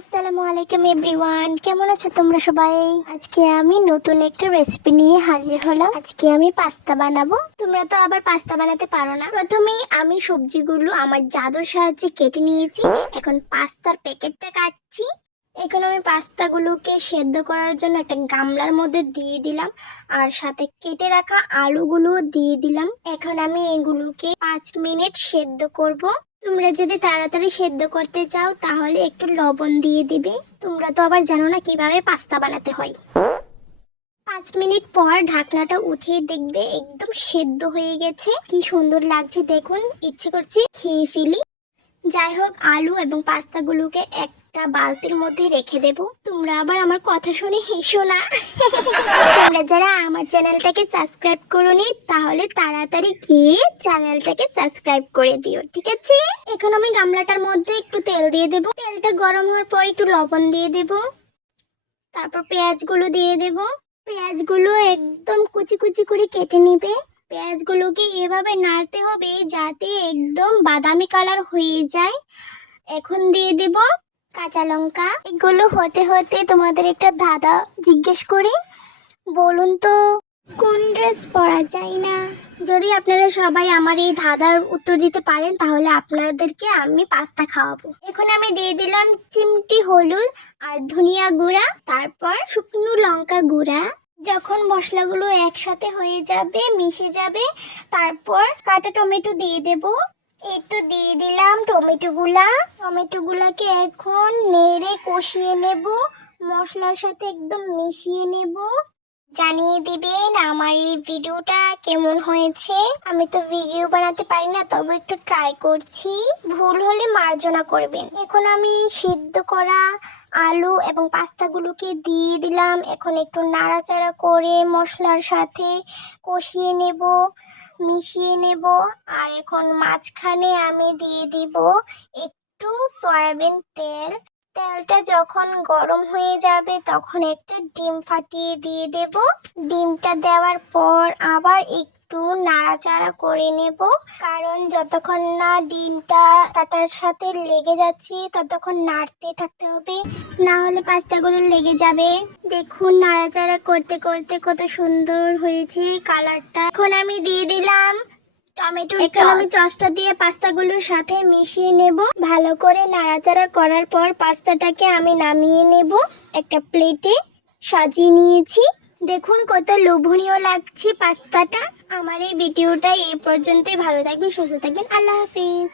আসসালামু আলাইকুম এভরিওয়ান, কেমন আছো তোমরা সবাই? আজকে আমি নতুন একটা রেসিপি নিয়ে হাজির হলাম। আজকে আমি পাস্তা বানাবো। তোমরা তো আবার পাস্তা বানাতে পারো না। প্রথমেই আমি সবজিগুলো আমার জাদুর সাহায্যে কেটে নিয়েছি। এখন পাস্তার প্যাকেটটা কাটছি। এখন আমি পাস্তাগুলোকে সেদ্ধ করার জন্য একটা গামলার মধ্যে দিয়ে দিলাম, আর সাথে কেটে রাখা আলুগুলো দিয়ে দিলাম। এখন আমি এগুলোকে 5 মিনিট সেদ্ধ করব। তোমরা যদি তাড়াতাড়ি সেদ্ধ করতে চাও তাহলে একটু লবণ দিয়ে দিবে। তোমরা তো আবার জানো না কিভাবে পাস্তা বানাতে হয়। 5 মিনিট পর ঢাকনাটা উঠিয়ে দেখবে একদম সেদ্ধ হয়ে গেছে। কি সুন্দর লাগছে দেখুন, ইচ্ছে করছে খেয়ে ফেলি। যাই হোক, আলু এবং পাস্তাগুলোকে একটা বালতির মধ্যে রেখে দেব। তোমরা আবার আমার কথা শুনে হেসো না। তোমরা যারা আমার চ্যানেলটাকে সাবস্ক্রাইব করোনি তাহলে তাড়াতাড়ি গিয়ে চ্যানেলটাকে সাবস্ক্রাইব করে দিও, ঠিক আছে? এখন আমি গামলাটার মধ্যে একটু তেল দিয়ে দেব। তেলটা গরম হওয়ার পর একটু লবণ দিয়ে দেব, তারপর পেঁয়াজগুলো দিয়ে দেব। পেঁয়াজগুলো একদম কুচি কুচি করে কেটে নিবে। পেঁয়াজগুলোকে এভাবে নাড়তে হবে যাতে একদম বাদামি কালার হয়ে যায়। এখন দিয়ে দেব কাঁচা লঙ্কা। এগুলো হতে হতে তোমাদের একটা ধাঁধা জিজ্ঞেস করি, বলুন তো কোন ড্রেস পরা যায় না? যদি আপনারা সবাই আমার এই ধাঁধার উত্তর দিতে পারেন তাহলে আপনাদেরকে আমি পাস্তা খাওয়াবো। এখন আমি দিয়ে দিলাম চিমটি হলুদ আর ধনিয়া গুঁড়া, তারপর শুকনো লঙ্কা গুঁড়া। যখন মশলাগুলো একসাথে হয়ে যাবে, মিশে যাবে, তারপর কাটা টমেটো দিয়ে দেব। এই তো দিয়ে দিলাম টমেটোগুলাকে এখন নেড়ে কষিয়ে নেব, মশলার সাথে একদম মিশিয়ে নেব। জানিয়ে দিবেন আমার এই ভিডিওটা কেমন হয়েছে। আমি তো ভিডিও বানাতে পারি না, তবে একটু ট্রাই করছি। ভুল হলে মার্জনা করবেন। এখন আমি সিদ্ধ করা আলু এবং পাস্তাগুলোকে দিয়ে দিলাম। এখন একটু নাড়াচাড়া করে মশলার সাথে কষিয়ে নেব, মিশিয়ে নেব। আর এখন মাঝখানে আমি দিয়ে দিব একটু সয়াবিন তেল। তেলটা যখন গরম হয়ে যাবে তখন একটা ডিম ফাটিয়ে দিয়ে দেব। ডিমটা দেওয়ার পর আবার একটু নাড়াচাড়া করে নেব, কারণ যতক্ষণ না ডিমটা কাটার সাথে লেগে যাচ্ছে ততক্ষণ নাড়তে থাকতে হবে, না হলে পাস্তাগুলো লেগে যাবে। দেখুন নাড়াচাড়া করতে করতে কত সুন্দর হয়েছে কালারটা। এখন আমি দিয়ে দিলাম টমেটো। এখন আমি সসটা দিয়ে পাস্তাগুলোর সাথে মিশিয়ে নেব। ভালো করে নাড়াচাড়া করার পর পাস্তাটাকে আমি নামিয়ে নেব। একটা প্লেটে সাজিয়ে নিয়েছি। দেখুন কত লোভনীয় লাগছে পাস্তাটা। আমার এই ভিডিওটা এই পর্যন্তই। ভালো থাকবেন, সুস্থ থাকবেন। আল্লাহ হাফিজ।